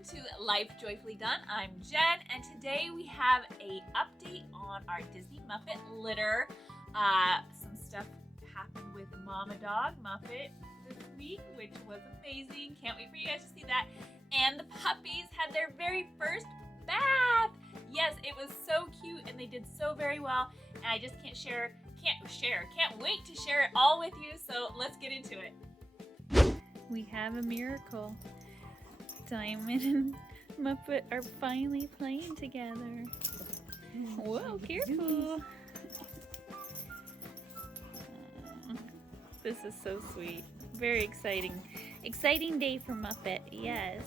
welcome to Life Joyfully Done. I'm Jen, and today we have a update on our Disney Muppet litter. Some stuff happened with Mama Dog Muppet this week, which was amazing. Can't wait for you guys to see that. And the puppies had their very first bath. Yes, it was so cute, and they did so very well. And I just can't wait to share it all with you. So let's get into it. We have a miracle. Diamond and Muppet are finally playing together. Whoa, careful. This is so sweet. Very exciting. Exciting day for Muppet, yes.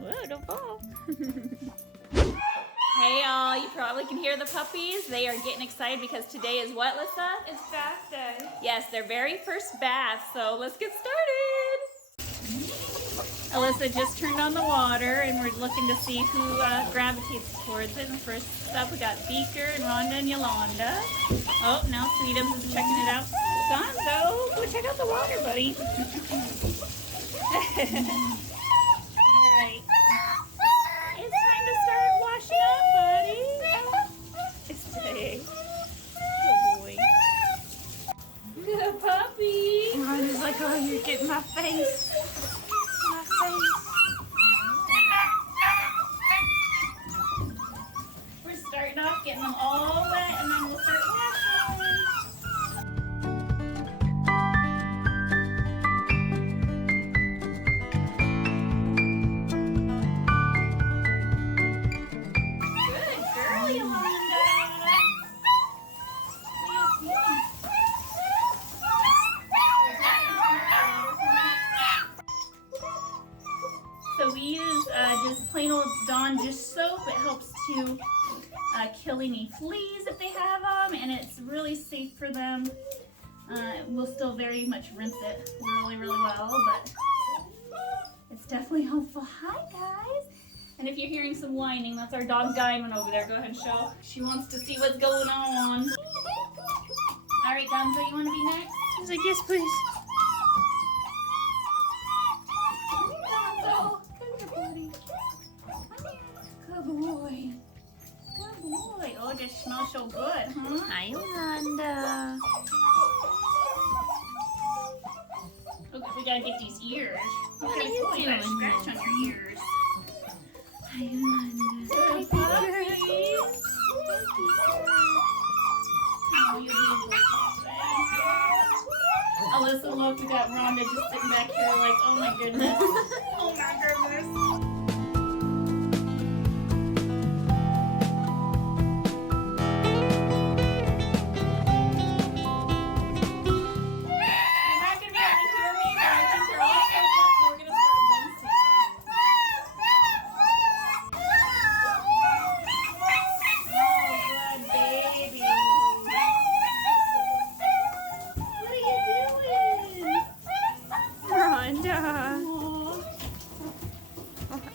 Whoa, don't fall. Hey y'all, you probably can hear the puppies. They are getting excited because today is what, Lissa? It's bath day. Yes, their very first bath, so let's get started. Alyssa just turned on the water and we're looking to see who gravitates towards it. And first up we got Beaker and Rhonda and Yolanda. Oh, now Sweetums is checking it out. Gonzo, go check out the water, buddy. Alright. It's time to start washing up, buddy. It's big. Good boy. The puppy. Rhonda's like, oh, you're getting my face. We're starting off getting them all wet and then we'll start washing. Good girl, Yolanda. So we use just plain old Dawn dish soap. It helps to kill any fleas if they have them, and it's really safe for them. We'll still very much rinse it really well, but it's definitely helpful. Hi guys! And if you're hearing some whining, that's our dog Diamond over there. Go ahead and show. She wants to see what's going on. All right, Gonzo, you want to be next? He's like, yes, please. Good boy. Good boy. Oh, it just smells so good, huh? Hi, Yolanda. Okay, we gotta get these ears. What are you doing? Scratch on your ears. Hi, Yolanda. Hi, puppies. Oh, you're beautiful. Alyssa, look, we got Rhonda just sitting back here like, oh my goodness. Oh my goodness.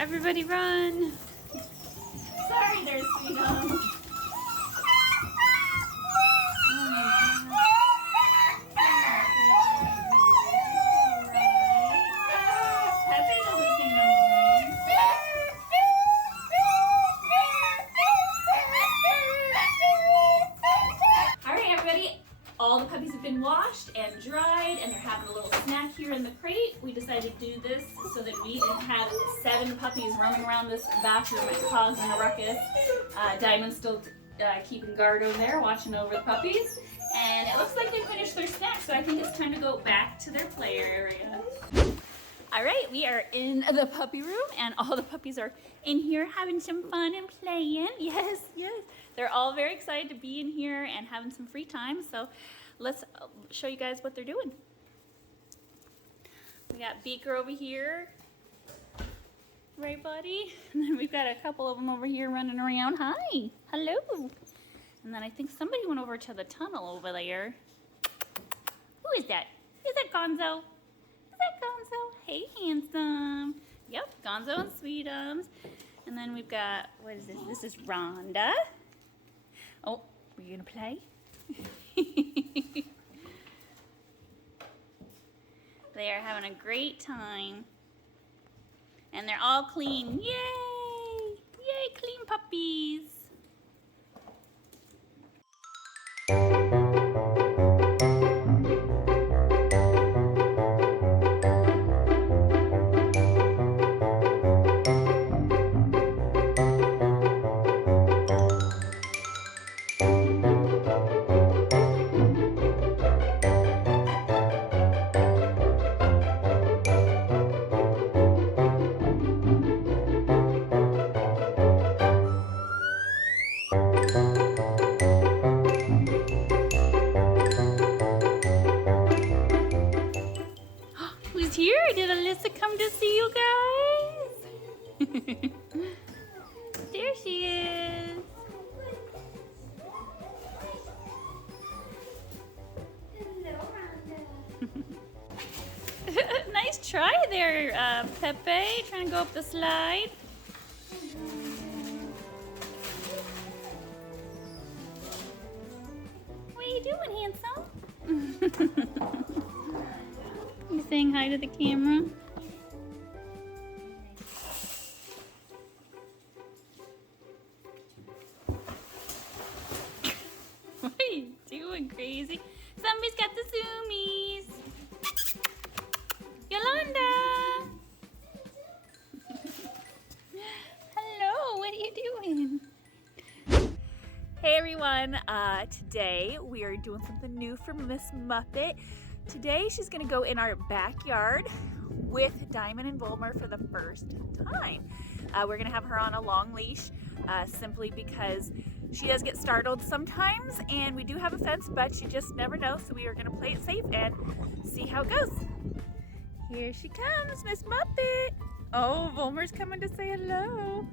Everybody run! Sorry there, Sweetums. Alright everybody, all the puppies have been washed and dried and they're having a little snack here in the crate. We decided to do this so that we didn't have 7 puppies roaming around this bathroom and causing a ruckus. Diamond's still keeping guard over there, watching over the puppies. And it looks like they finished their snack, so I think it's time to go back to their play area. All right, we are in the puppy room, and all the puppies are in here having some fun and playing. Yes, yes. They're all very excited to be in here and having some free time. So let's show you guys what they're doing. We got Beaker over here. Right, buddy? And then we've got a couple of them over here running around. Hi. Hello. And then I think somebody went over to the tunnel over there. Who is that? Is that Gonzo? Is that Gonzo? Hey, handsome. Yep, Gonzo and Sweetums. And then we've got, what is this? This is Rhonda. Oh, were you gonna play? They are having a great time. And they're all clean. Yay! Yay, clean puppies. Who's here? Did Alyssa come to see you guys? There she is. Nice try there, Pepe. Trying to go up the slide. What are you doing, handsome? You saying hi to the camera? What are you doing, crazy? Somebody's got the zoomies. Yolanda! Hello, what are you doing? Hey everyone, today we are doing something new for Miss Muppet. Today she's gonna go in our backyard with Diamond and Volmer for the first time. We're gonna have her on a long leash simply because she does get startled sometimes, and we do have a fence, but you just never know, so we are gonna play it safe and see how it goes. Here she comes, Miss Muppet. Oh, Volmer's coming to say hello.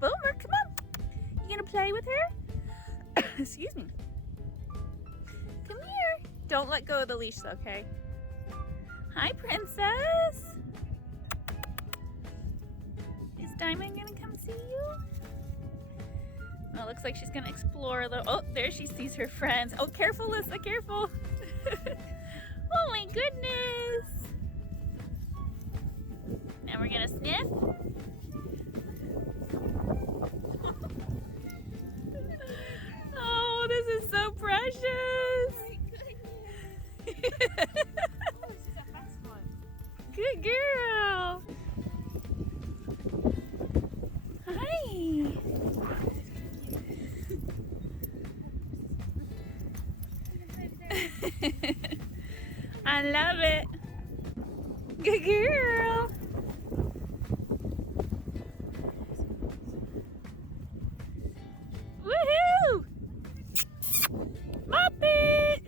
Volmer, come on. You gonna play with her? Excuse me. Come here. Don't let go of the leash, though, okay? Hi, Princess. Is Diamond gonna come see you? Oh, looks like she's gonna explore a little. Oh, there she sees her friends. Oh, careful, Alyssa, careful. Oh my goodness. Now we're gonna sniff. Oh, this is so precious. Good girl. Hi. I love it. Good girl. Woohoo! Muppet!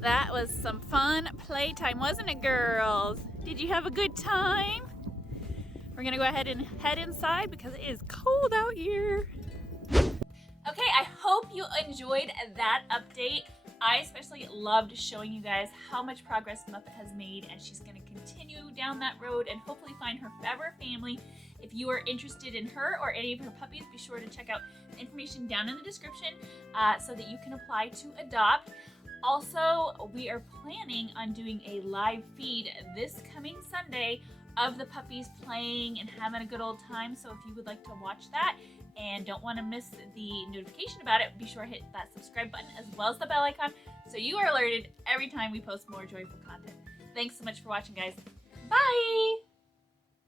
That was some fun playtime, wasn't it, girls? Did you have a good time? We're gonna go ahead and head inside because it is cold out here. Okay, I hope you enjoyed that update. I especially loved showing you guys how much progress Muppet has made, and she's going to continue down that road and hopefully find her forever family. If you are interested in her or any of her puppies, be sure to check out the information down in the description so that you can apply to adopt. Also, we are planning on doing a live feed this coming Sunday of the puppies playing and having a good old time. So if you would like to watch that and don't want to miss the notification about it, be sure to hit that subscribe button as well as the bell icon so you are alerted every time we post more joyful content. Thanks so much for watching, guys. Bye!